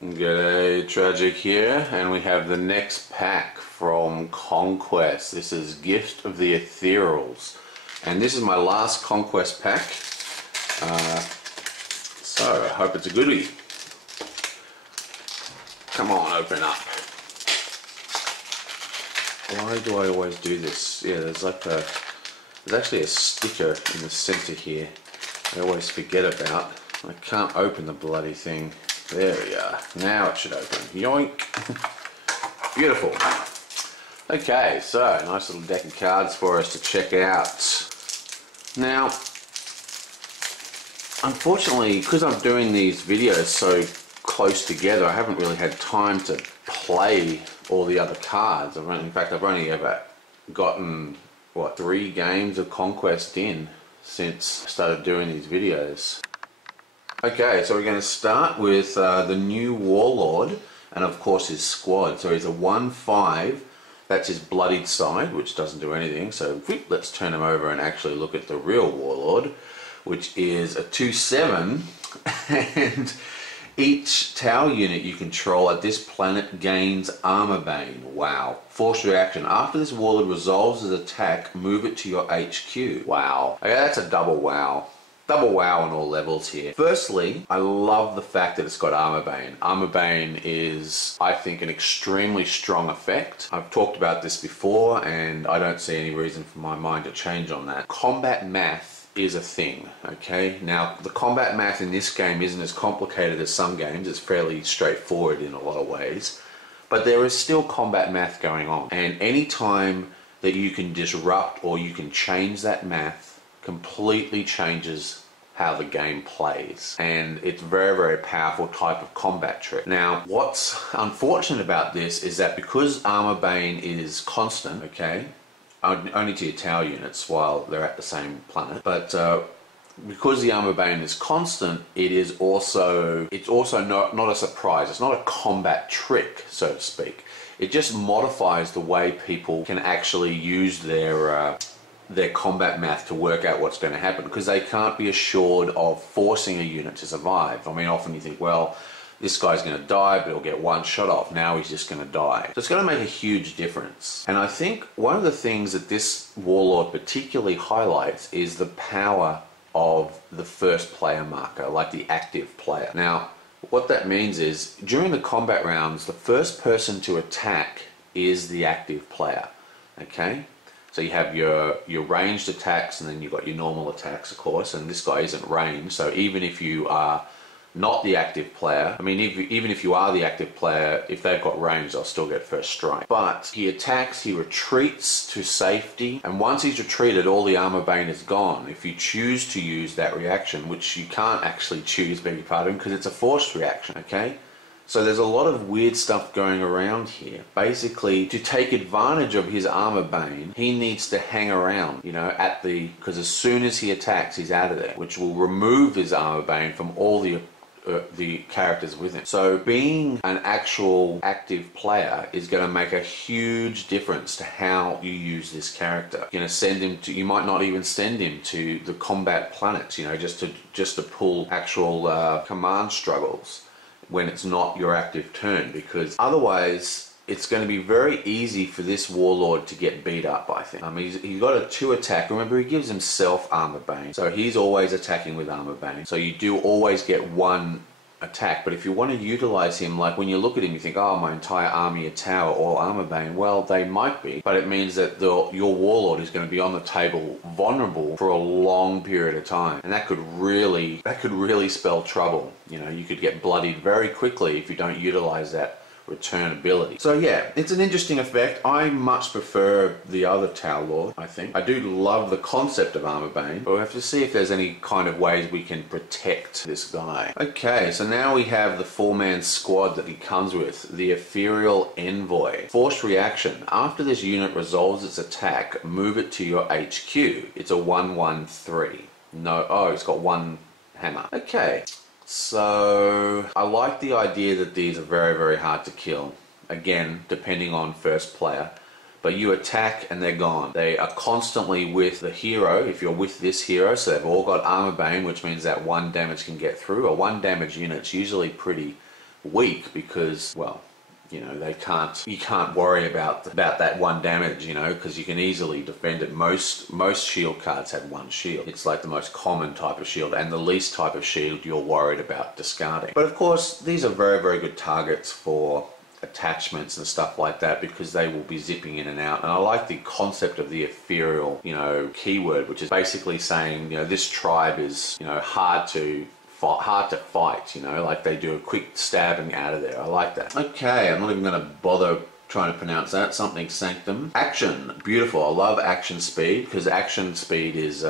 G'day, Tragic here, and we have the next pack from Conquest. This is Gift of the Ethereals, and this is my last Conquest pack, so I hope it's a goodie. Come on, open up. Why do I always do this? Yeah, there's actually a sticker in the center here I always forget about. I can't open the bloody thing. There we are. Now it should open. Yoink! Beautiful. Okay, so nice little deck of cards for us to check out. Now, unfortunately, because I'm doing these videos so close together, I haven't really had time to play all the other cards. In fact, I've only ever gotten, 3 games of Conquest in since I started doing these videos. Okay, so we're going to start with the new Warlord, and of course his squad. So he's a 1/5, that's his bloodied side, which doesn't do anything. So let's turn him over and actually look at the real Warlord, which is a 2/7, and each tower unit you control at this planet gains Armor Bane. Wow. Forced reaction. After this Warlord resolves his attack, move it to your HQ. Wow. Okay, that's a double wow. Double wow on all levels here. Firstly, I love the fact that it's got Armor Bane. Armor Bane is, I think, an extremely strong effect. I've talked about this before, and I don't see any reason for my mind to change on that. Combat math is a thing, okay? Now, the combat math in this game isn't as complicated as some games. It's fairly straightforward in a lot of ways. But there is still combat math going on. And any time that you can disrupt or you can change that math, completely changes how the game plays, and it's very, very powerful type of combat trick. Now, what's unfortunate about this is that because Armor Bane is constant, okay, only to your tower units while they're at the same planet, but because the Armor Bane is constant, it's also not a surprise. It's not a combat trick, so to speak. It just modifies the way people can actually use their combat math to work out what's going to happen, because they can't be assured of forcing a unit to survive. I mean, often you think, well, this guy's going to die, but he'll get one shot off. Now he's just going to die. So it's going to make a huge difference. And I think one of the things that this Warlord particularly highlights is the power of the first player marker, like the active player. Now, what that means is, during the combat rounds, the first person to attack is the active player, okay? So you have your ranged attacks, and then you've got your normal attacks, of course, and this guy isn't ranged, so even if you are not the active player, I mean, even if you are the active player, if they've got range, they'll still get first strike. But he attacks, he retreats to safety, and once he's retreated, all the Armor Bane is gone. If you choose to use that reaction, which you can't actually choose, beg your pardon, because it's a forced reaction, okay? So there's a lot of weird stuff going around here. Basically, to take advantage of his Armor Bane, he needs to hang around, you know, because as soon as he attacks, he's out of there, which will remove his Armor Bane from all the characters with him. So being an actual active player is going to make a huge difference to how you use this character. You're going to send him to, you might not even send him to the combat planets, you know, just to pull actual command struggles when it's not your active turn, because otherwise it's going to be very easy for this Warlord to get beat up, I think. He's got a 2 attack. Remember, he gives himself Armor Bane, so he's always attacking with Armor Bane. So you do always get 1 attack, but if you want to utilize him, like when you look at him, you think, oh, my entire army of tower, all Armor Bane. Well, they might be, but it means that your Warlord is going to be on the table vulnerable for a long period of time, and that could really spell trouble. You know, you could get bloodied very quickly if you don't utilize that return ability. So yeah, it's an interesting effect. I much prefer the other Tower Lord, I think. I do love the concept of Armor Bane, but we have to see if there's any kind of ways we can protect this guy. Okay, so now we have the 4-man squad that he comes with, the Ethereal Envoy. Forced reaction. After this unit resolves its attack, move it to your HQ. It's a 1/1/3. No, oh, it's got 1 hammer. Okay. So I like the idea that these are very, very hard to kill. Again, depending on first player. But you attack and they're gone. They are constantly with the hero, if you're with this hero, so they've all got Armor Bane, which means that 1 damage can get through. A 1 damage unit's usually pretty weak because, well, you know, you can't worry about that one damage, you know, because you can easily defend it. Most shield cards have one shield. It's like the most common type of shield, and the least type of shield you're worried about discarding. But of course, these are very, very good targets for attachments and stuff like that, because they will be zipping in and out. And I like the concept of the ethereal, you know, keyword, which is basically saying, you know, this tribe is, you know, hard to fight, you know, like they do a quick stabbing out of there. I like that. Okay, I'm not even going to bother trying to pronounce that. Something Sanctum. Action. Beautiful. I love action speed, because action speed is,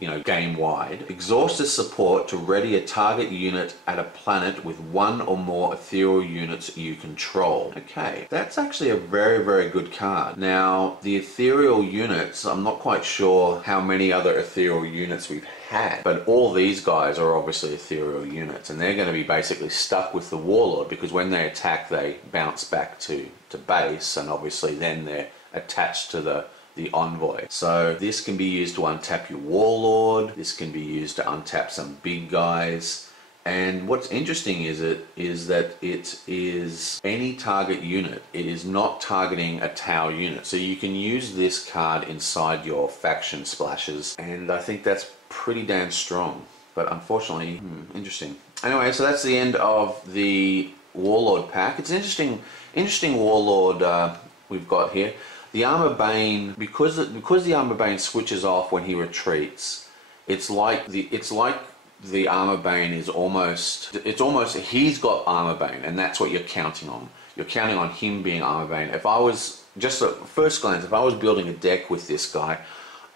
you know, game wide. Exhaust this support to ready a target unit at a planet with one or more ethereal units you control. Okay, that's actually a very, very good card. Now, the ethereal units, I'm not quite sure how many other ethereal units we've had, but all these guys are obviously ethereal units, and they're going to be basically stuck with the Warlord, because when they attack, they bounce back to base, and obviously then they're attached to the envoy. So this can be used to untap your Warlord. This can be used to untap some big guys. And what's interesting is that it is any target unit. It is not targeting a Tau unit. So you can use this card inside your faction splashes, and I think that's pretty damn strong. But unfortunately, interesting. Anyway, so that's the end of the Warlord pack. It's an interesting Warlord we've got here. The Armor Bane, because the Armor Bane switches off when he retreats, it's like the Armor Bane is almost he's got Armor Bane, and that's what you're counting on. You're counting on him being Armor Bane. If I was, just at first glance, if I was building a deck with this guy,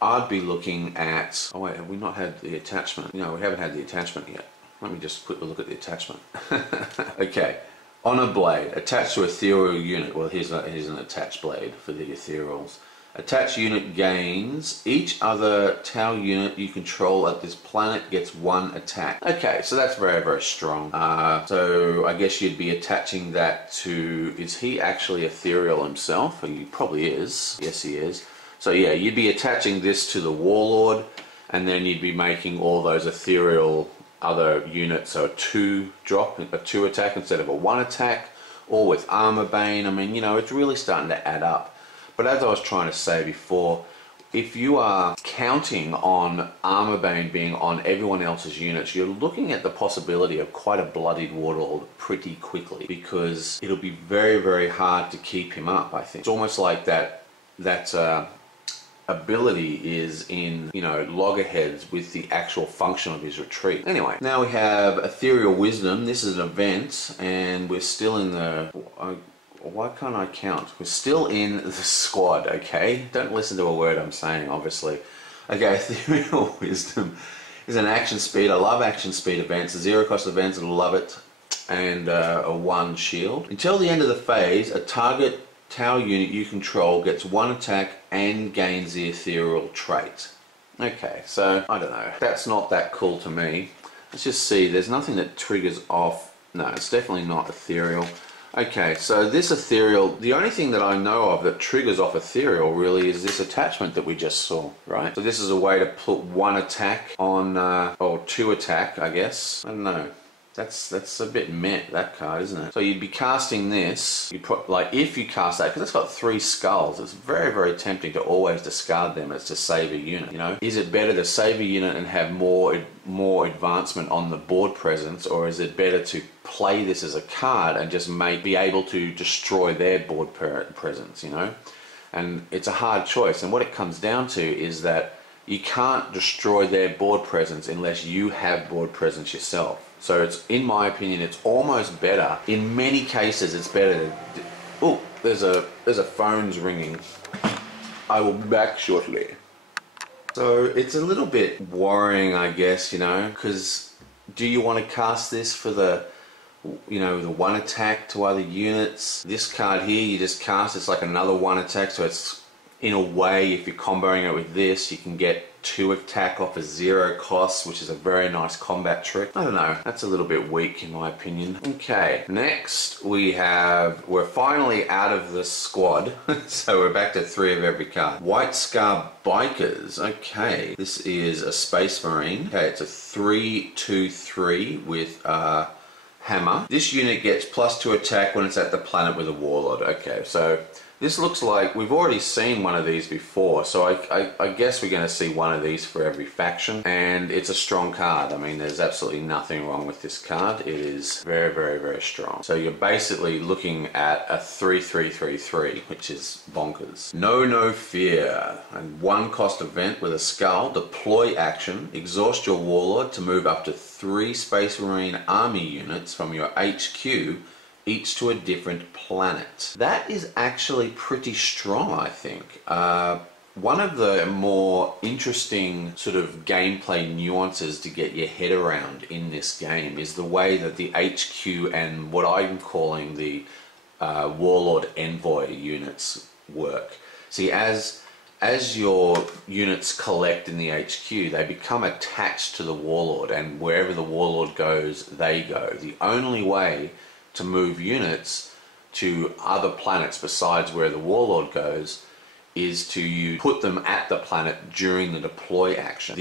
I'd be looking at, oh wait, have we not had the attachment? No, we haven't had the attachment yet. Let me just quickly look at the attachment. Okay. On a blade, attached to ethereal unit. Well, here's an attached blade for the Ethereals. Attached unit gains. Each other Tau unit you control at this planet gets one attack. Okay, so that's very, very strong. So I guess you'd be attaching that to, is he actually ethereal himself? He probably is. Yes, he is. So yeah, you'd be attaching this to the Warlord, and then you'd be making all those ethereal other units, so a 2 drop, a 2 attack instead of a 1 attack, or with Armor Bane. I mean, you know, it's really starting to add up. But as I was trying to say before, if you are counting on Armor Bane being on everyone else's units, you're looking at the possibility of quite a bloodied Warlord pretty quickly, because it'll be very, very hard to keep him up, I think. It's almost like that ability is in, you know, loggerheads with the actual function of his retreat. Anyway, now we have Ethereal Wisdom. This is an event, and we're still in the... why can't I count? We're still in the squad, okay? Don't listen to a word I'm saying, obviously. Okay, Ethereal Wisdom is an action speed. I love action speed events. 0 cost events, I love it. And a 1 shield. Until the end of the phase, a target Tau unit you control gets 1 attack and gains the ethereal trait. Okay, so I don't know. That's not that cool to me. Let's just see. There's nothing that triggers off. No, it's definitely not ethereal. Okay, so this ethereal, the only thing that I know of that triggers off ethereal really is this attachment that we just saw, right? So this is a way to put 1 attack on, or 2 attack, I guess. I don't know. That's a bit meh, that card, isn't it? So you'd be casting this, you put, like, if you cast that, because it's got 3 skulls, it's very, very tempting to always discard them as to save a unit, you know? Is it better to save a unit and have more advancement on the board presence, or is it better to play this as a card and just be able to destroy their board presence, you know? And it's a hard choice, and what it comes down to is that you can't destroy their board presence unless you have board presence yourself. So it's, in my opinion, it's almost better. In many cases, it's better to... Oh, there's a phone's ringing. I will be back shortly. So it's a little bit worrying, I guess, you know, because do you want to cast this for the, you know, the 1 attack to other units? This card here, you just cast, it's like another 1 attack, so it's, in a way, if you're comboing it with this, you can get 2 attack off a 0 cost, which is a very nice combat trick. I don't know, that's a little bit weak in my opinion. Okay, next we're finally out of the squad, so we're back to 3 of every card. White Scar Bikers, okay, this is a Space Marine. Okay, it's a 3/2/3 with hammer. This unit gets +2 attack when it's at the planet with a Warlord. Okay, so this looks like we've already seen one of these before, so I guess we're going to see one of these for every faction, and it's a strong card. I mean, there's absolutely nothing wrong with this card. It is very, very, very strong. So you're basically looking at a 3/3/3/3, which is bonkers. No fear. And 1 cost event with a skull, deploy action, exhaust your Warlord to move up to 3 Space Marine army units from your HQ, each to a different planet. That is actually pretty strong, I think. One of the more interesting sort of gameplay nuances to get your head around in this game is the way that the HQ and what I'm calling the Warlord Envoy units work. See, as your units collect in the HQ, they become attached to the Warlord, and wherever the Warlord goes, they go. The only way to move units to other planets besides where the Warlord goes is to put them at the planet during the deploy action.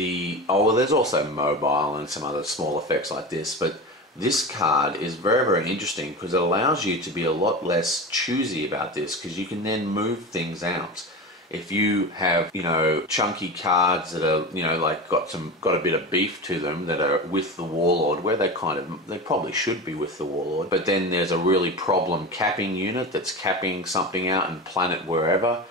Well, there's also mobile and some other small effects like this, but this card is very, very interesting because it allows you to be a lot less choosy about this, because you can then move things out. If you have, you know, chunky cards that are, you know, like got a bit of beef to them that are with the Warlord, where they probably should be with the Warlord, but then there's a really problem capping unit that's capping something out in planet wherever.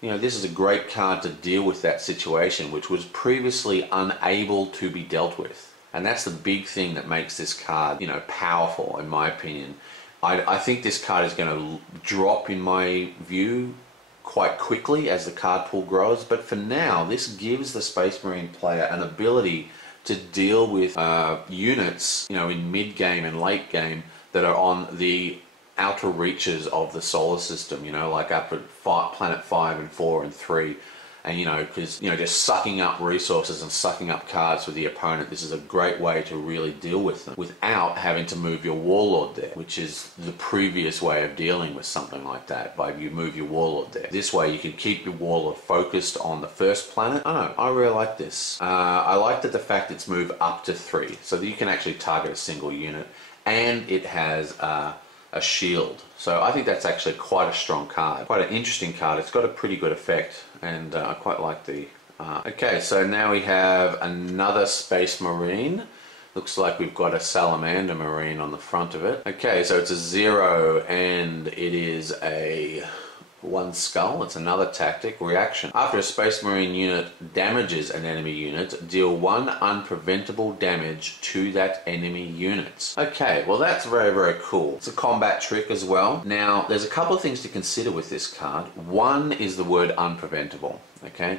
You know, this is a great card to deal with that situation, which was previously unable to be dealt with. And that's the big thing that makes this card, you know, powerful, in my opinion. I think this card is going to drop, in my view, quite quickly as the card pool grows, but for now this gives the Space Marine player an ability to deal with units, you know, in mid game and late game that are on the outer reaches of the solar system, you know, like up at planet 5 and 4 and 3, and you know, because, you know, just sucking up resources and sucking up cards for the opponent. This is a great way to really deal with them without having to move your Warlord there, which is the previous way of dealing with something like that, by you move your Warlord there. This way you can keep your Warlord focused on the first planet. I don't know, I really like this. I like that the fact it's moved up to 3, so that you can actually target a single unit, and it has a shield. So I think that's actually quite a strong card, quite an interesting card. It's got a pretty good effect, and I quite like the okay, so now we have another Space Marine. Looks like we've got a Salamander Marine on the front of it. Okay, so it's a 0 and it is a 1 skull. It's another tactic. Reaction. After a Space Marine unit damages an enemy unit, deal 1 unpreventable damage to that enemy unit. Okay, well that's very, very cool. It's a combat trick as well. Now, there's a couple of things to consider with this card. One is the word unpreventable. Okay,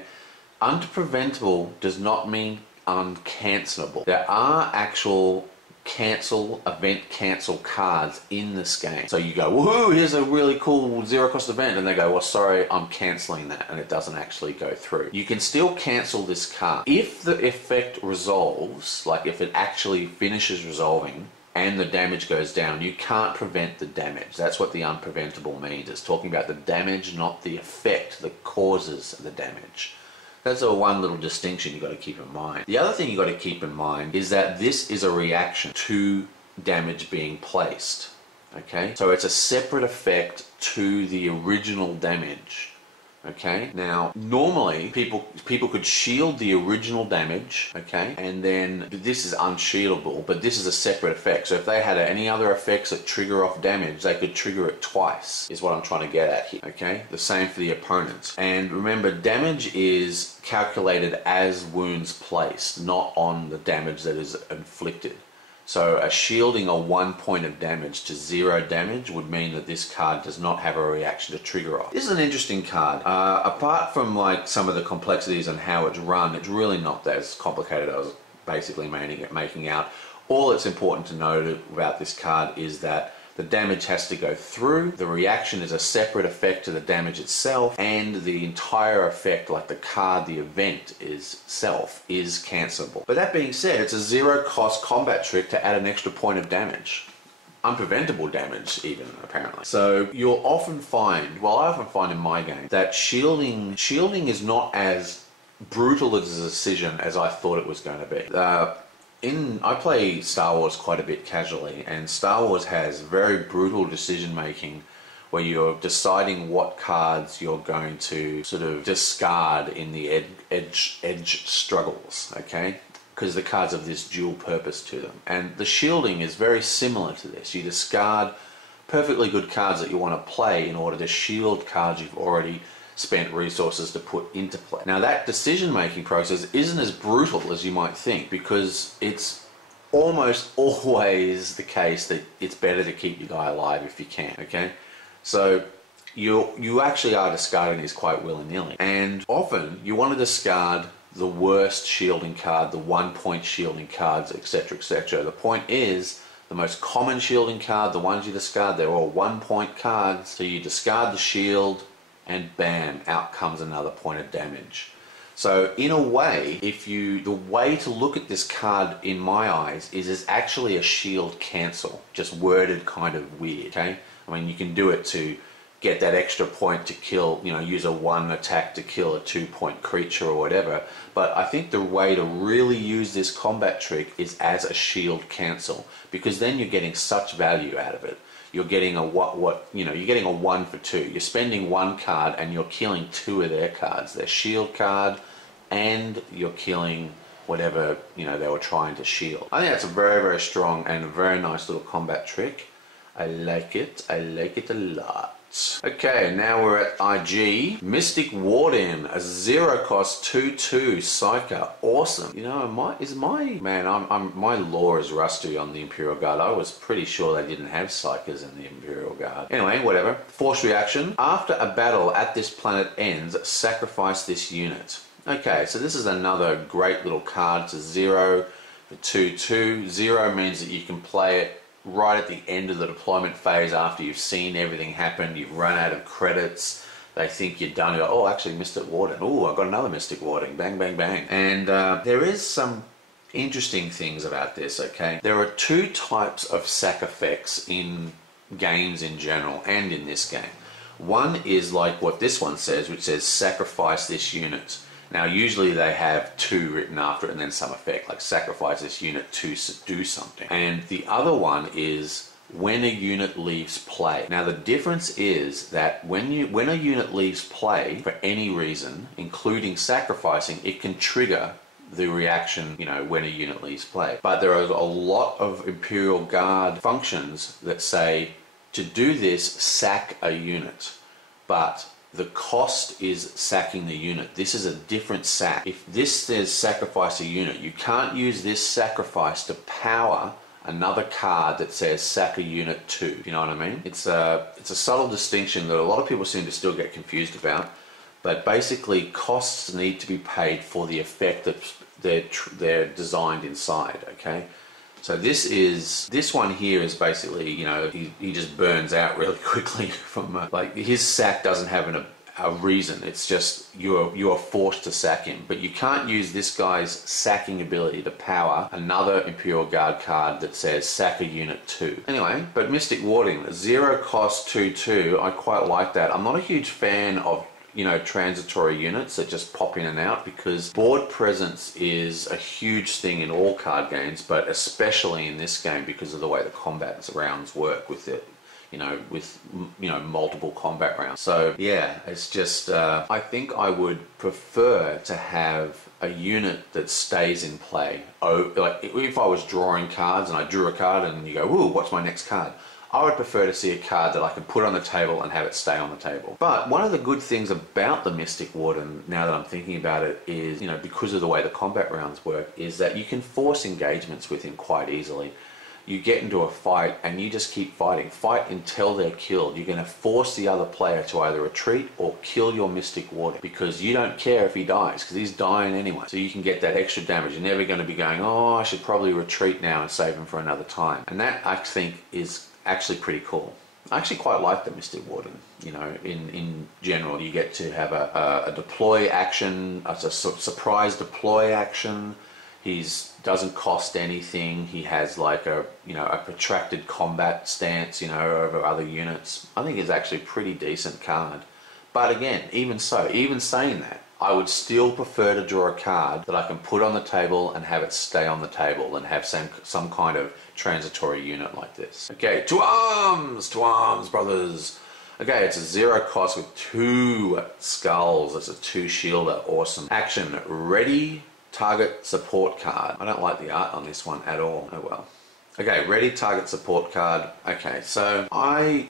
unpreventable does not mean uncancelable. There are actual event cancel cards in this game. So you go, woohoo, here's a really cool 0 cost event, and they go, well, sorry, I'm cancelling that, and it doesn't actually go through. You can still cancel this card. If the effect resolves, like if it actually finishes resolving and the damage goes down, you can't prevent the damage. That's what the unpreventable means. It's talking about the damage, not the effect that causes the damage. That's one little distinction you've got to keep in mind. The other thing you've got to keep in mind is that this is a reaction to damage being placed. Okay? So it's a separate effect to the original damage. Okay? Now, normally people could shield the original damage, okay? And then this is unshieldable, but this is a separate effect. So if they had any other effects that trigger off damage, they could trigger it twice, is what I'm trying to get at here, okay? The same for the opponents. And remember, damage is calculated as wounds placed, not on the damage that is inflicted. So a shielding a 1 point of damage to 0 damage would mean that this card does not have a reaction to trigger off. This is an interesting card. Apart from like some of the complexities and how it's run, it's really not as complicated as I was basically making out. All that's important to note about this card is that the damage has to go through, the reaction is a separate effect to the damage itself, and the entire effect, like the card, the event itself, is cancelable. But that being said, it's a 0 cost combat trick to add an extra point of damage. Unpreventable damage even, apparently. So you'll often find, well, I often find in my game, that shielding is not as brutal as a decision as I thought it was going to be. I play Star Wars quite a bit casually, and Star Wars has very brutal decision making where you're deciding what cards you're going to sort of discard in the edge struggles, okay? Because the cards have this dual purpose to them. And the shielding is very similar to this. You discard perfectly good cards that you want to play in order to shield cards you've already spent resources to put into play. Now that decision making process isn't as brutal as you might think, because it's almost always the case that it's better to keep your guy alive if you can, okay? So you actually are discarding these quite willy-nilly, and often you want to discard the worst shielding card, the 1 point shielding cards, etc, etc. The point is, the most common shielding card, the ones you discard, they're all 1 point cards. So you discard the shield and bam, out comes another point of damage. So in a way, the way to look at this card in my eyes is it's actually a shield cancel, just worded kind of weird, okay? I mean, you can do it to get that extra point to kill, you know, use a 1 attack to kill a 2 point creature or whatever. But I think the way to really use this combat trick is as a shield cancel, because then you're getting such value out of it. You're getting a you're getting a 1 for 2. You're spending 1 card and you're killing 2 of their cards, their shield card, and you're killing whatever, you know, they were trying to shield. I think that's a very, very strong and a very nice little combat trick. I like it a lot. Okay, now we're at IG. Mystic Warden, a 0 cost 2/2 Psyker. Awesome. You know, my lore is rusty on the Imperial Guard. I was pretty sure they didn't have Psykers in the Imperial Guard. Anyway, whatever. Force reaction. After a battle at this planet ends, sacrifice this unit. Okay, so this is another great little card. It's a 0 for 2/2. 0 means that you can play it right at the end of the deployment phase after you've seen everything happen, you've run out of credits, they think you're done, you go, oh, actually, Mystic Warden. Oh, I've got another Mystic Warden. Bang, bang, bang. And there is some interesting things about this, okay? There are 2 types of sack effects in games in general and in this game. One is like what this one says, which says sacrifice this unit. Now, usually they have 2 written after it and then some effect, like sacrifice this unit to do something. And the other one is when a unit leaves play. Now, the difference is that when a unit leaves play for any reason, including sacrificing, it can trigger the reaction, you know, when a unit leaves play. But there are a lot of Imperial Guard functions that say to do this, sack a unit. But the cost is sacking the unit. This is a different sack. If this says sacrifice a unit, you can't use this sacrifice to power another card that says sack a unit too. You know what I mean? It's a subtle distinction that a lot of people seem to still get confused about. But basically, costs need to be paid for the effect that they're designed inside. Okay. So this one here is basically, you know, he just burns out really quickly from like his sack doesn't have a reason. It's just you are forced to sack him. But you can't use this guy's sacking ability to power another Imperial Guard card that says sack a unit 2. Anyway, but Mystic Warding, 0 cost 2/2. I quite like that. I'm not a huge fan of, you know, transitory units that just pop in and out, because board presence is a huge thing in all card games, but especially in this game because of the way the combat rounds work with it, with multiple combat rounds. So yeah, it's just I think I would prefer to have a unit that stays in play. Oh, like if I was drawing cards and I drew a card and you go, ooh, what's my next card? I would prefer to see a card that I can put on the table and have it stay on the table. But one of the good things about the Mystic Warden, now that I'm thinking about it, is, you know, because of the way the combat rounds work, is that you can force engagements with him quite easily. You get into a fight and you just keep fighting. Fight until they're killed. You're going to force the other player to either retreat or kill your Mystic Warden, because you don't care if he dies, because he's dying anyway. So you can get that extra damage. You're never going to be going, oh, I should probably retreat now and save him for another time. And that, I think, is actually pretty cool. I actually quite like the Mystic Warden. You know, in general, you get to have a deploy action, a surprise deploy action. Doesn't cost anything. He has like a protracted combat stance, over other units. I think it's actually a pretty decent card. But again, even saying that, I would still prefer to draw a card that I can put on the table and have it stay on the table than have some kind of transitory unit like this. Okay, to arms, brothers. Okay, it's a 0 cost with 2 skulls. It's a 2 shielder, awesome. Action, ready, target, support card. I don't like the art on this one at all, oh well. Okay, ready, target, support card. Okay, so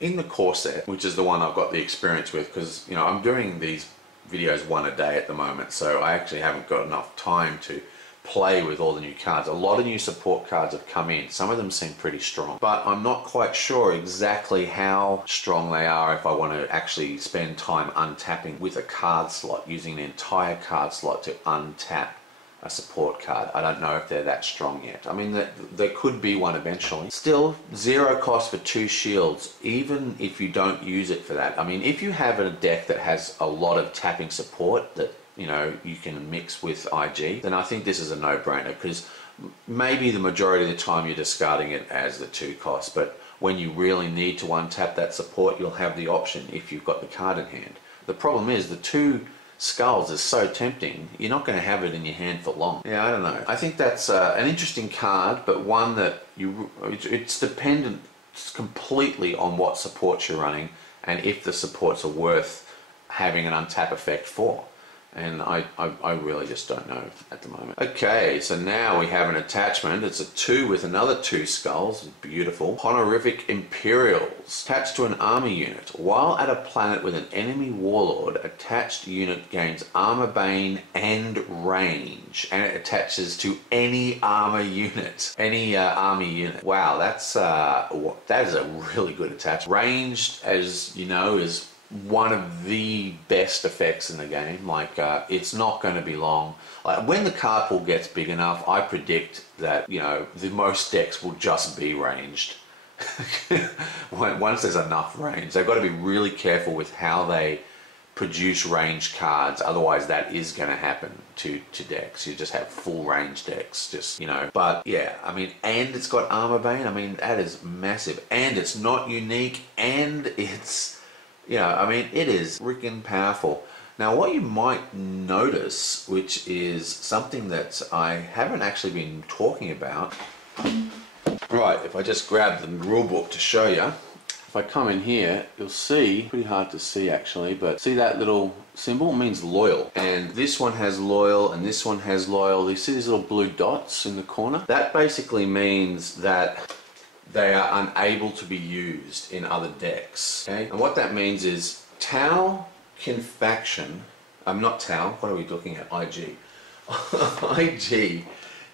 in the core set, which is the one I've got the experience with, because, you know, I'm doing these videos 1 a day at the moment, so I actually haven't got enough time to play with all the new cards. A lot of new support cards have come in. Some of them seem pretty strong, but I'm not quite sure exactly how strong they are if I want to actually spend time untapping with a card slot, using an entire card slot to untap a support card. I don't know if they're that strong yet. I mean, there could be one eventually. Still, 0 cost for 2 shields, even if you don't use it for that. I mean, if you have a deck that has a lot of tapping support that, you know, you can mix with IG, then I think this is a no-brainer, because maybe the majority of the time you're discarding it as the 2 cost, but when you really need to untap that support, you'll have the option if you've got the card in hand. The problem is the 2 skulls is so tempting, you're not going to have it in your hand for long. Yeah, I don't know. I think that's an interesting card, but one that it's dependent completely on what supports you're running and if the supports are worth having an untap effect for. And I really just don't know at the moment. Okay, so now we have an attachment. It's a 2 with another 2 skulls. Beautiful. Honorific Imperials. Attached to an army unit. While at a planet with an enemy warlord, attached unit gains armor bane and range. And it attaches to any armor unit. Any army unit. Wow, that is a really good attachment. Ranged, as you know, is one of the best effects in the game. Like, it's not going to be long. Like, when the card pool gets big enough, I predict that, you know, the most decks will just be ranged. Once there's enough range, they've got to be really careful with how they produce ranged cards, otherwise that is going to happen to decks. You just have full range decks, just, you know. But yeah, I mean, and it's got armor bane. I mean, that is massive, and it's not unique, and it's, you know, I mean, it is freaking powerful. Now, what you might notice, which is something that I haven't actually been talking about. Right, if I just grab the rule book to show you, if I come in here, you'll see, pretty hard to see actually, but see that little symbol? It means loyal. And this one has loyal, and this one has loyal. You see these little blue dots in the corner? That basically means that they are unable to be used in other decks. Okay? And what that means is Tau can faction, not Tau, what are we looking at? IG. IG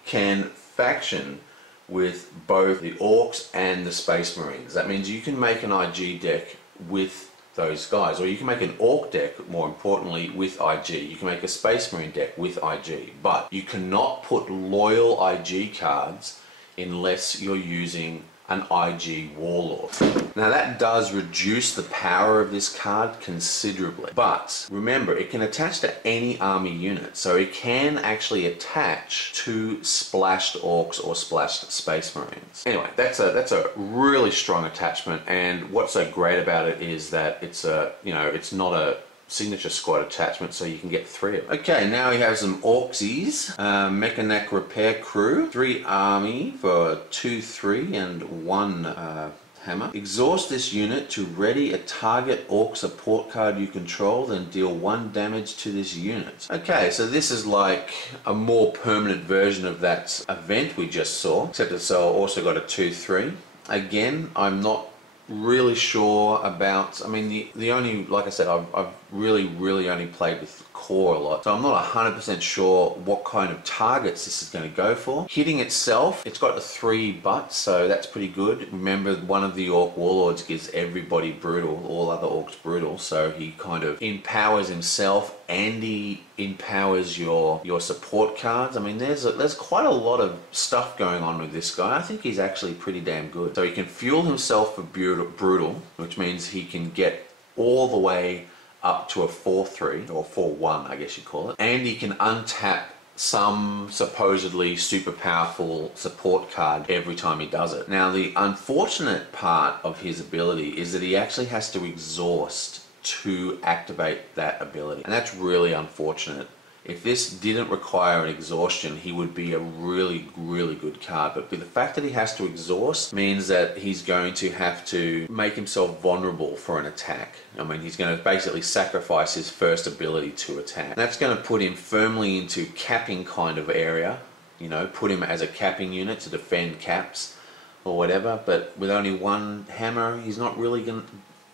can faction with both the Orcs and the Space Marines. That means you can make an IG deck with those guys, or you can make an Orc deck, more importantly, with IG. You can make a Space Marine deck with IG, but you cannot put loyal IG cards unless you're using an IG Warlord. Now that does reduce the power of this card considerably, but remember, it can attach to any army unit, so it can actually attach to splashed Orcs or splashed Space Marines. Anyway, that's a really strong attachment, and what's so great about it is that it's it's not a signature squad attachment, so you can get 3 of them. Okay, now we have some Orcsies. Mechanic Repair Crew. 3 army for 2/3 and 1 hammer. Exhaust this unit to ready a target Orc support card you control, then deal 1 damage to this unit. Okay, so this is like a more permanent version of that event we just saw, except it's also got a 2/3. Again, I'm not really sure about, I mean, the only, like I said, I've really only played with core a lot, so I'm not 100% sure what kind of targets this is going to go for. Hitting itself, it's got a 3 butts, so that's pretty good. Remember, one of the Orc Warlords gives everybody brutal, all other Orcs brutal, so he kind of empowers himself and he empowers your support cards. I mean, there's quite a lot of stuff going on with this guy. I think he's actually pretty damn good. So he can fuel himself for brutal, which means he can get all the way up to a 4/3 or 4/1, I guess you'd call it, and he can untap some supposedly super powerful support card every time he does it. Now, the unfortunate part of his ability is that he actually has to exhaust to activate that ability. And that's really unfortunate. If this didn't require an exhaustion, he would be a really, really good card. But the fact that he has to exhaust means that he's going to have to make himself vulnerable for an attack. I mean, he's going to basically sacrifice his first ability to attack. And that's going to put him firmly into capping kind of area, you know, put him as a capping unit to defend caps or whatever. But with only one hammer, he's not really going to,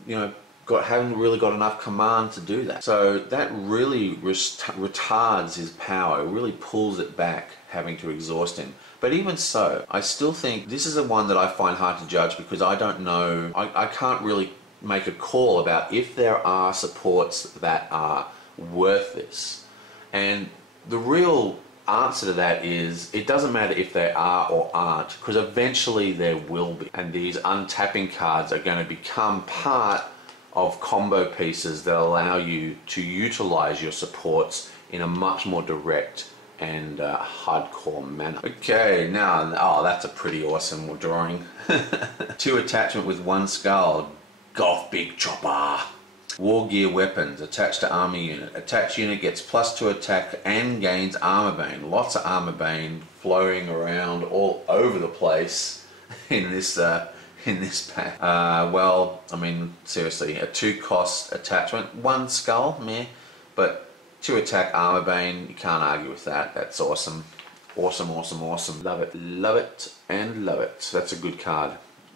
you know, haven't really got enough command to do that. So that really retards his power. It really pulls it back, having to exhaust him. But even so, I still think this is the one that I find hard to judge, because I don't know, I can't really make a call about if there are supports that are worth this. And the real answer to that is, it doesn't matter if they are or aren't, because eventually there will be. And these untapping cards are going to become part of combo pieces that allow you to utilize your supports in a much more direct and hardcore manner. Okay, now, oh, that's a pretty awesome drawing. 2 attachment with 1 skull. Golf Big Chopper. War gear weapons attached to armor unit. Attached unit gets +2 attack and gains armor bane. Lots of armor bane flowing around all over the place in this pack. Well, I mean, seriously, a 2-cost attachment, 1 skull, meh, but 2 attack armor bane, you can't argue with that. That's awesome. Awesome, awesome, awesome. Love it, and love it. That's a good card.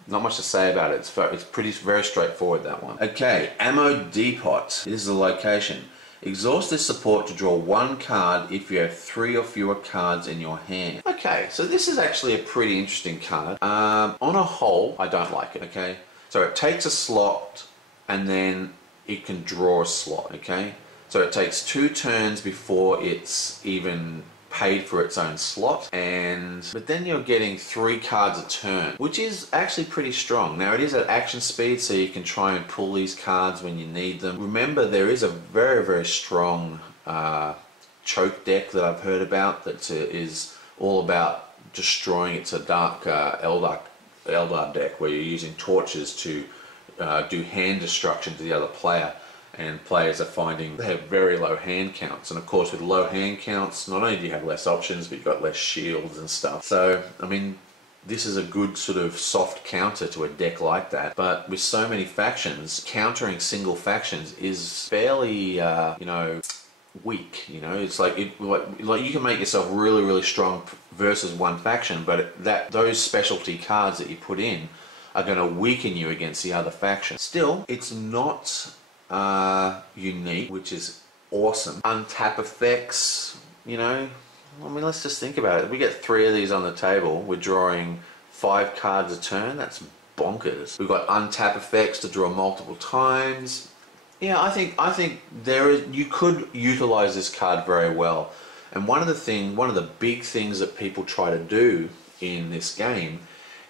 Not much to say about it. It's very straightforward, that one. Okay, Ammo Depot. This is the location. Exhaust this support to draw 1 card if you have 3 or fewer cards in your hand. Okay, so this is actually a pretty interesting card. On a whole, I don't like it, okay? So it takes a slot and then it can draw a slot, okay? So it takes 2 turns before it's even paid for its own slot, but then you're getting 3 cards a turn, which is actually pretty strong. Now, it is at action speed, so you can try and pull these cards when you need them. Remember, there is a very, very strong choke deck that I've heard about that is all about destroying. It's a dark Eldar deck where you're using torches to do hand destruction to the other player. And players are finding they have very low hand counts, and of course with low hand counts, not only do you have less options, but you've got less shields and stuff. So I mean, this is a good sort of soft counter to a deck like that. But with so many factions, countering single factions is fairly you know, weak. You know, it's like you can make yourself really, really strong versus one faction, but those specialty cards that you put in are going to weaken you against the other faction. Still, it's not unique, which is awesome. Untap effects, you know, I mean, let's just think about it. We get 3 of these on the table, we're drawing 5 cards a turn. That's bonkers. We've got untap effects to draw multiple times. Yeah, I think you could utilize this card very well. And one of the big things that people try to do in this game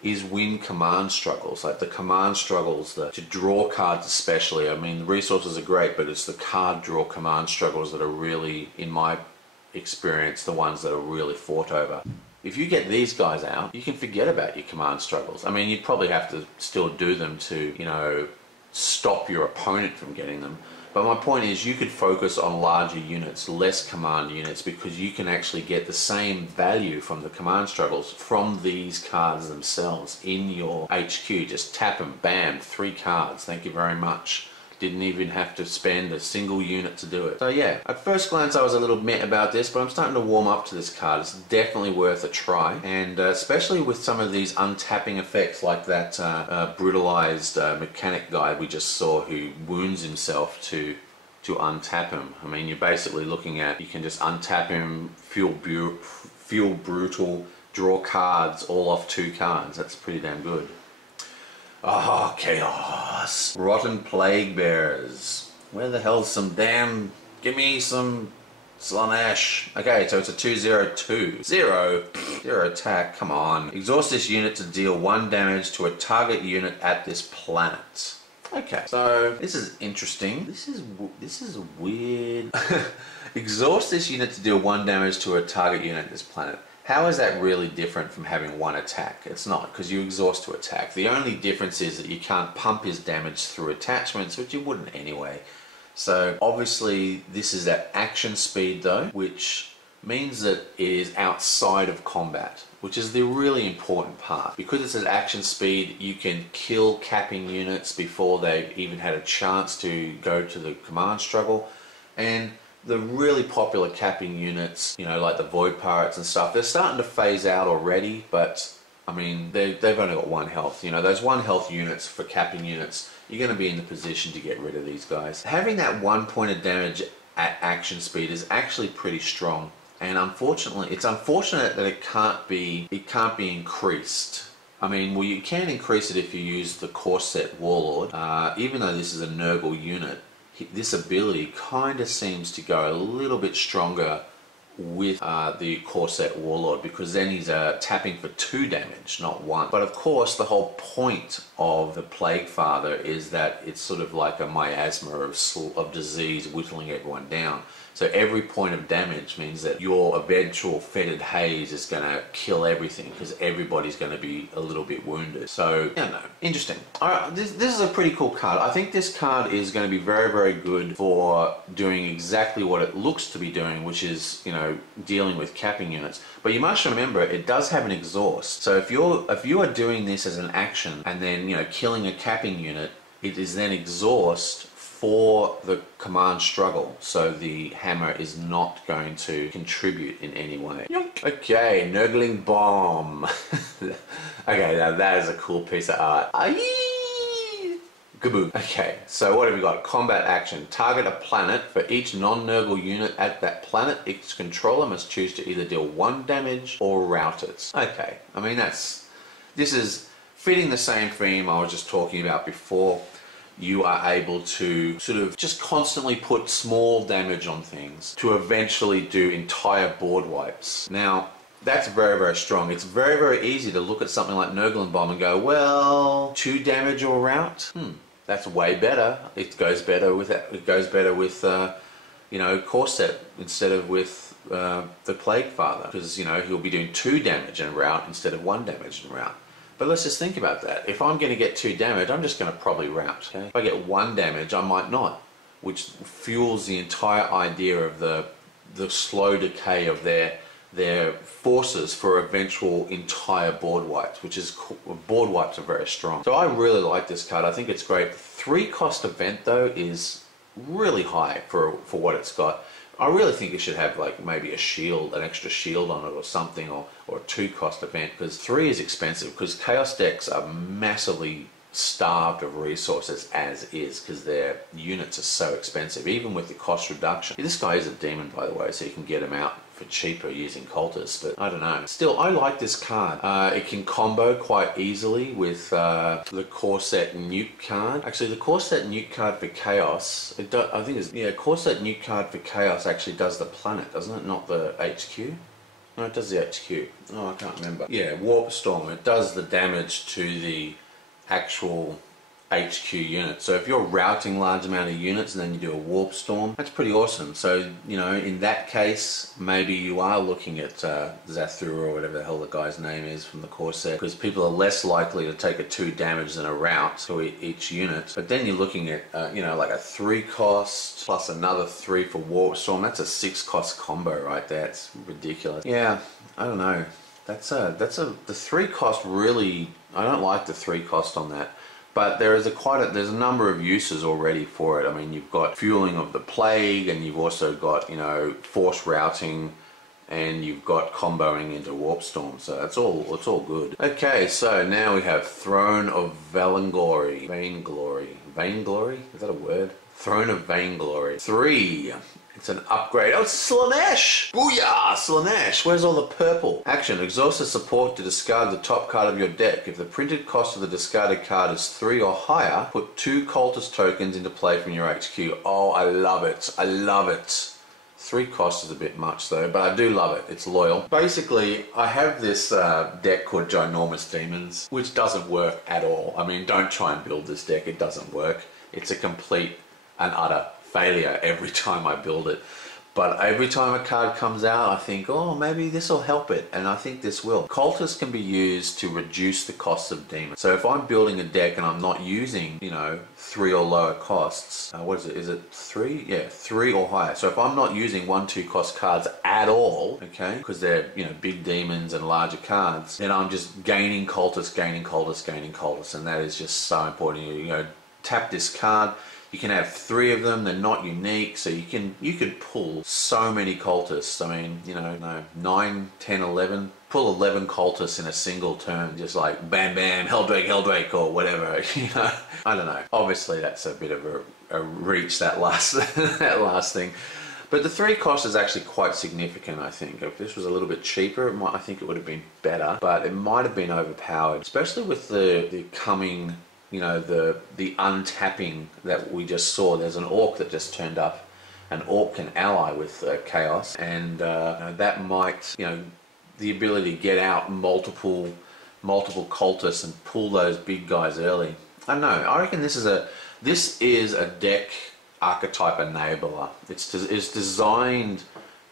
is win command struggles, like the command struggles to draw cards especially. I mean, the resources are great, but it's the card draw command struggles that are really, in my experience, the ones that are really fought over. If you get these guys out, you can forget about your command struggles. I mean, you'd probably have to still do them to, you know, stop your opponent from getting them. But my point is, you could focus on larger units, less command units, because you can actually get the same value from the command struggles from these cards themselves in your HQ. Just tap them, bam, 3 cards, thank you very much. Didn't even have to spend a single unit to do it. So yeah, at first glance I was a little meh about this, but I'm starting to warm up to this card. It's definitely worth a try, and especially with some of these untapping effects like that brutalized mechanic guy we just saw, who wounds himself to untap him. I mean, you're basically looking at, you can just untap him, feel brutal, draw cards all off 2 cards. That's pretty damn good. Oh, chaos. Rotten Plague Bearers. Where the hell's some damn... Give me some Slanesh. Okay, so it's a 2/0/2. 0 attack, come on. Exhaust this unit to deal 1 damage to a target unit at this planet. Okay, so this is interesting. This is weird. Exhaust this unit to deal 1 damage to a target unit at this planet. How is that really different from having one attack? It's not, because you exhaust to attack. The only difference is that you can't pump his damage through attachments, which you wouldn't anyway. So obviously this is at action speed though, which means that it is outside of combat, which is the really important part. Because it's at action speed, you can kill capping units before they've even had a chance to go to the command struggle. And the really popular capping units, you know, like the Void Pirates and stuff, they're starting to phase out already, but I mean, they've only got 1 health. You know, those 1 health units for capping units, you're going to be in the position to get rid of these guys. Having that 1 point of damage at action speed is actually pretty strong. And unfortunately, it's unfortunate that it can't be increased. I mean, well, you can increase it if you use the Corset Warlord. Even though this is a Nurgle unit, this ability kind of seems to go a little bit stronger with the Corset Warlord, because then he's tapping for 2 damage, not 1. But of course, the whole point of the Plague Father is that it's sort of like a miasma of disease whittling everyone down. So every point of damage means that your eventual fetid haze is going to kill everything, because everybody's going to be a little bit wounded. So, I don't know. Interesting. Alright, this is a pretty cool card. I think this card is going to be very, very good for doing exactly what it looks to be doing, which is, you know, dealing with capping units. But you must remember, it does have an exhaust. So if you are doing this as an action and then, you know, killing a capping unit, it is then exhaust for the command struggle, so the hammer is not going to contribute in any way. Okay, Nurgling Bomb. Okay, now that is a cool piece of art. Kaboom. Okay, so what have we got? Combat action. Target a planet. For each non-Nurgle unit at that planet, its controller must choose to either deal 1 damage or rout it. Okay, I mean this is fitting the same theme I was just talking about before. You are able to sort of just constantly put small damage on things to eventually do entire board wipes. Now, that's very, very strong. It's very, very easy to look at something like Nurgle Bomb and go, well, 2 damage or rout? That's way better. It goes better with you know, Corset instead of with the Plague Father, because, you know, he'll be doing 2 damage and rout instead of 1 damage and rout. But let's just think about that. If I'm going to get 2 damage, I'm just going to probably rout. Okay? If I get 1 damage, I might not, which fuels the entire idea of the slow decay of their forces for eventual entire board wipes, which is board wipes are very strong. So I really like this card. I think it's great. 3 cost event though is really high for what it's got. I really think it should have like maybe a shield, an extra shield on it or something, or a 2 cost event, because 3 is expensive, because Chaos decks are massively starved of resources as is, because their units are so expensive, even with the cost reduction. This guy is a demon, by the way, so you can get him out for cheaper using cultists, but I don't know. Still, I like this card. It can combo quite easily with the Corset Nuke card. Actually, the Corset Nuke card for Chaos, I think it's, yeah, Corset Nuke card for Chaos actually does the planet, doesn't it? Not the HQ? No, it does the HQ. Oh, I can't remember. Yeah, Warp Storm. It does the damage to the actual HQ unit. So if you're routing large amount of units and then you do a Warp Storm, that's pretty awesome. So, you know, in that case, maybe you are looking at Zathura or whatever the hell the guy's name is from the Corset, because people are less likely to take a 2 damage than a rout to each unit. But then you're looking at, you know, like a 3 cost plus another 3 for Warp Storm. That's a 6 cost combo right there. It's ridiculous. Yeah, I don't know. The 3 cost really, I don't like the 3 cost on that. But there's a number of uses already for it. I mean, you've got fueling of the plague, and you've also got, you know, force routing, and you've got comboing into Warp Storm. So it's all good. Okay, so now we have Throne of Vainglory. Vainglory? Is that a word? Throne of Vainglory. 3. It's an upgrade. Oh, it's Slaanesh! Booyah! Slaanesh! Where's all the purple? Action. Exhaust the support to discard the top card of your deck. If the printed cost of the discarded card is 3 or higher, put 2 cultist tokens into play from your HQ. Oh, I love it. I love it. 3 cost is a bit much though, but I do love it. It's loyal. Basically, I have this deck called Ginormous Demons, which doesn't work at all. I mean, don't try and build this deck. It doesn't work. It's a complete and utter failure every time I build it. But every time a card comes out, I think, oh, maybe this will help it, and I think this will. Cultists can be used to reduce the cost of demons. So if I'm building a deck and I'm not using, you know, 3 or lower costs, what is it? Is it 3? Yeah, 3 or higher. So if I'm not using 1-2 cost cards at all, okay, because they're, you know, big demons and larger cards, then I'm just gaining cultists, gaining cultists, gaining cultists, and that is just so important. You know, tap this card. You can have 3 of them, they're not unique, so you could pull so many cultists. I mean, you know, 9, 10, 11, pull 11 cultists in a single turn, just like bam bam, Helldrake or whatever, you know. I don't know. Obviously that's a bit of a reach, that last that last thing. But the 3 cost is actually quite significant, I think. If this was a little bit cheaper, I think it would have been better, but it might have been overpowered, especially with the coming, you know, the untapping that we just saw. There's an orc that just turned up. An orc can ally with chaos, and that might, you know, the ability to get out multiple cultists and pull those big guys early. I don't know. I reckon this is a deck archetype enabler. It's designed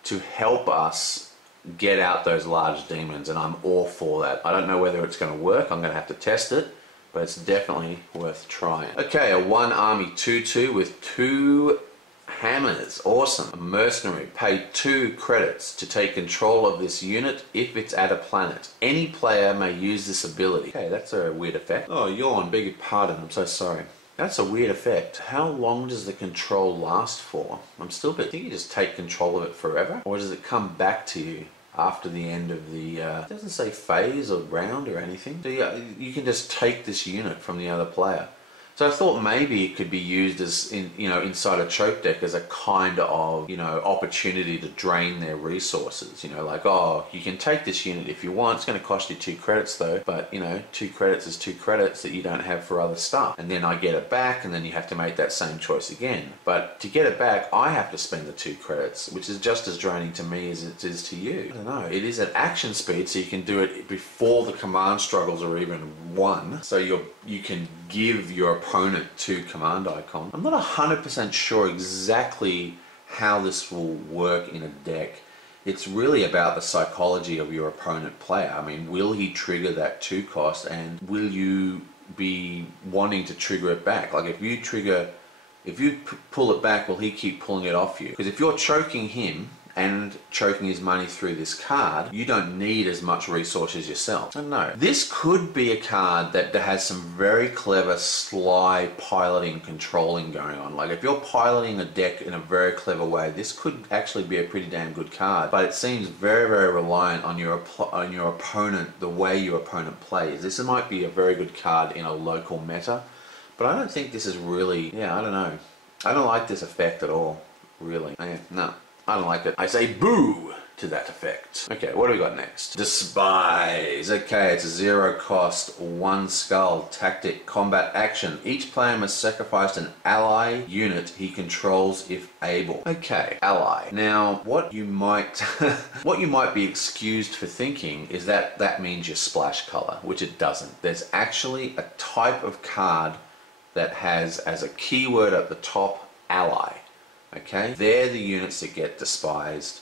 to help us get out those large demons, and I'm all for that. I don't know whether it's going to work. I'm going to have to test it, but it's definitely worth trying. Okay, a 1 army 2/2 with 2 hammers. Awesome. A mercenary. Pay 2 credits to take control of this unit if it's at a planet. Any player may use this ability. Okay, that's a weird effect. Oh, yawn. Beg your pardon. I'm so sorry. That's a weird effect. How long does the control last for? I'm still a bit... think you just take control of it forever? Or does it come back to you after the end of the, it doesn't say phase or round or anything. So you can just take this unit from the other player. So I thought maybe it could be used as, inside a choke deck as a kind of, opportunity to drain their resources. Like, oh, you can take this unit if you want. It's going to cost you 2 credits though. But, 2 credits is 2 credits that you don't have for other stuff. And then I get it back, and then you have to make that same choice again. But to get it back, I have to spend the 2 credits, which is just as draining to me as it is to you. I don't know. It is at action speed, so you can do it before the command struggles are even won. So you can give your opponent 2 command icons. I'm not 100% sure exactly how this will work in a deck. It's really about the psychology of your opponent player. I mean, will he trigger that 2 cost, and will you be wanting to trigger it back? Like if you pull it back, will he keep pulling it off you? Because if you're choking him and choking his money through this card, you don't need as much resources yourself. I don't know. This could be a card that has some very clever, sly piloting, controlling going on. Like if you're piloting a deck in a very clever way, this could actually be a pretty damn good card. But it seems very, very reliant on your opponent, the way your opponent plays. This might be a very good card in a local meta, but I don't think this is really, I don't know. I don't like this effect at all, really. No. I don't like it. I say boo to that effect. Okay, what do we got next? Despise. Okay, it's a 0 cost, 1 skull, tactic, combat action. Each player must sacrifice an ally unit he controls if able. Okay, ally. Now, what you might be excused for thinking is that means your splash color, which it doesn't. There's actually a type of card that has as a keyword at the top, ally. Okay, they're the units that get despised,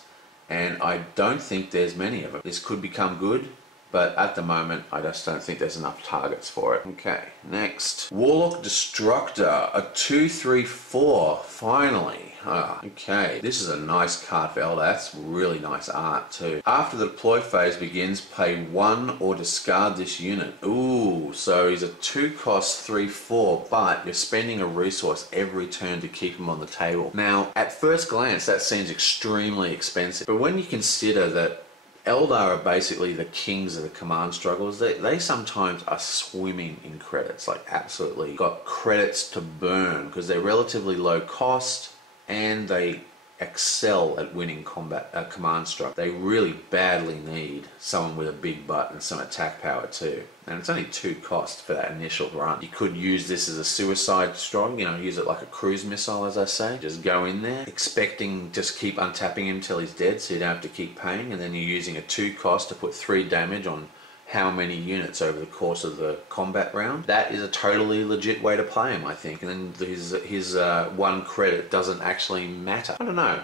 and I don't think there's many of them. This could become good, but at the moment I just don't think there's enough targets for it. Okay, next. Warlord Destructor, a 2/3/4, finally. Okay, this is a nice card for Elder. That's really nice art too. After the deploy phase begins, pay 1 or discard this unit. Ooh, so he's a 2 cost 3/4, but you're spending a resource every turn to keep him on the table. Now, at first glance, that seems extremely expensive, but when you consider that Eldar are basically the kings of the command struggles, they sometimes are swimming in credits, like absolutely got credits to burn, because they're relatively low cost and they excel at winning command struck. They really badly need someone with a big butt and some attack power too. And it's only 2 cost for that initial run. You could use this as a suicide strong, use it like a cruise missile, as I say. Just go in there, expecting just keep untapping him till he's dead, so you don't have to keep paying, and then you're using a 2 cost to put 3 damage on how many units over the course of the combat round. That is a totally legit way to play him, I think. And then his 1 credit doesn't actually matter. I don't know.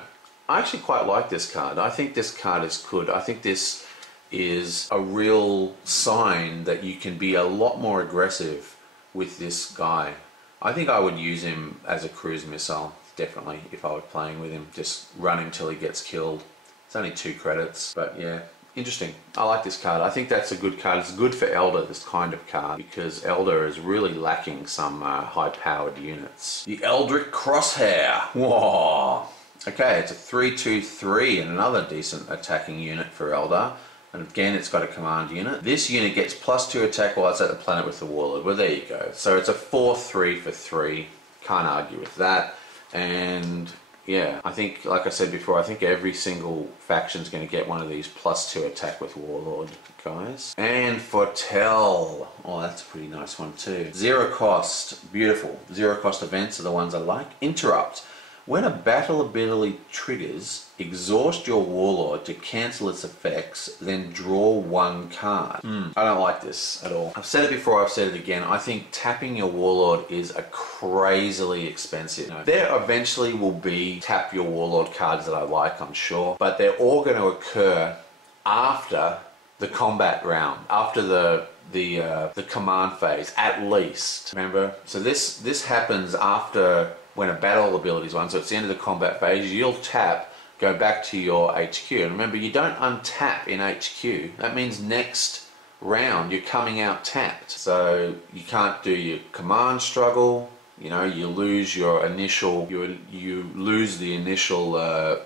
I actually quite like this card. I think this card is good. I think this is a real sign that you can be a lot more aggressive with this guy. I think I would use him as a cruise missile, definitely, if I were playing with him. Just run him till he gets killed. It's only 2 credits, but yeah, interesting. I like this card. I think that's a good card. It's good for Elder, this kind of card, because Elder is really lacking some high-powered units. The Eldritch Crosshair. Whoa! Okay, it's a 3/2/3 and another decent attacking unit for Elder. And again, it's got a command unit. This unit gets +2 attack while it's at the planet with the Warlord. Well, there you go. So it's a 4/3 for 3. Can't argue with that. And yeah, I think, like I said before, I think every single faction's going to get one of these +2 attack with Warlord guys. And Foretell. Oh, that's a pretty nice one too. 0 cost. Beautiful. 0 cost events are the ones I like. Interrupt. When a battle ability triggers, exhaust your Warlord to cancel its effects, then draw 1 card. I don't like this at all. I've said it before, I've said it again. I think tapping your Warlord is a crazily expensive. There eventually will be tap your Warlord cards that I like, I'm sure, but they're all going to occur after the combat round, after the command phase, at least. Remember? So this happens after when a battle ability is won, so it's the end of the combat phase. You'll tap, go back to your HQ. And remember, you don't untap in HQ. That means next round you're coming out tapped. So you can't do your command struggle. You know, you lose your initial, you lose the initial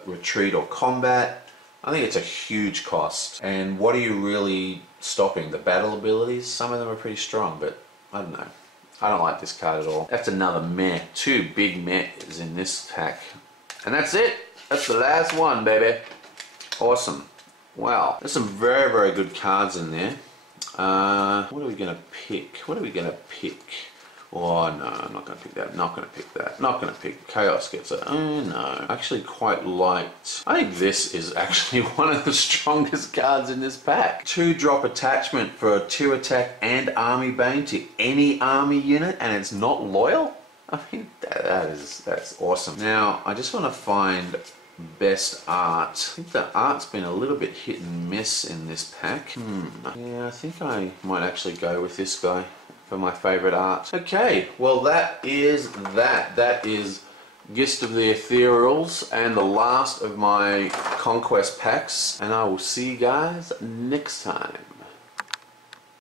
retreat or combat. I think it's a huge cost. And what are you really stopping? The battle abilities? Some of them are pretty strong, but I don't know. I don't like this card at all. That's another meh. 2 big mehs in this pack. And that's it. That's the last one, baby. Awesome. Wow. There's some very, very good cards in there. What are we going to pick? What are we going to pick? Oh no, I'm not going to pick that. Not going to pick that. Not going to pick. Chaos gets it. Oh no. I actually quite liked. I think this is actually one of the strongest cards in this pack. 2-drop attachment for a 2 attack and army bane to any army unit, and it's not loyal? I mean, that's awesome. Now, I just want to find best art. I think the art's been a little bit hit and miss in this pack. Yeah, I think I might actually go with this guy for my favorite art. Okay, well that is that. That is Gist of the Ethereals and the last of my Conquest packs, and I will see you guys next time.